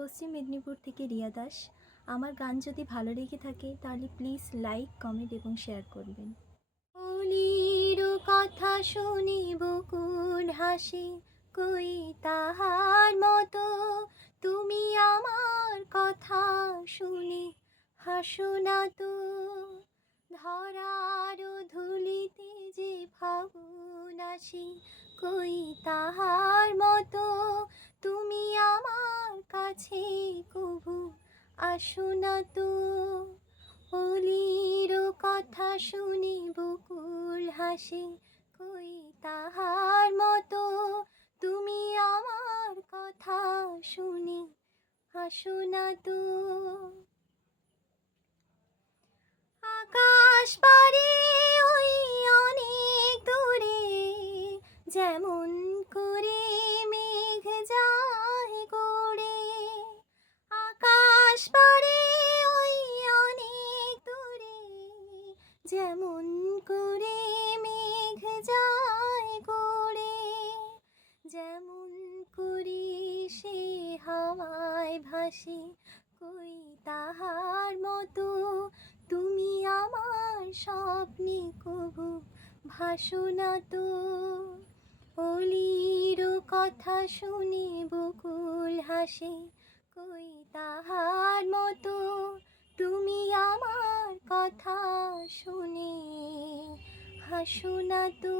পশ্চিম মেদিনীপুর থেকে রিয়া দাস। আমার গান যদি ভালো লেগে থাকে তাহলে প্লিজ লাইক, কমেন্ট এবং শেয়ার করবেন। অলির কথা শুনি বকুল হাসি, কই তাহার মতো তুমি আমার কথা শুনি হাসো না তো। ধরার ধুলিতে যে ফাগুন আসি, কই তাহার মতো তুমি আমার কাছে কভু আসো না তো। অলির কথা শুনি বকুল হাসি, কই তাহার মতো তুমি আমার কথা শুনি হাসো না তো। আকাশ পারে ওই অনেক দূরে, যেমন করে মেঘ যায় গড়ে। আকাশ পারে ওই অনেক দূরে, যেমন করে মেঘ যায় গড়ে। যেমন করে সে হাওয়ায় ভাসে, কই তাহার মতো তুমি আমার স্বপ্নে কভু ভাসো না তো। অলির কথা শুনে বকুল হাসে, কই তাহার মতো তুমি আমার কথা শুনে হাসো না তো।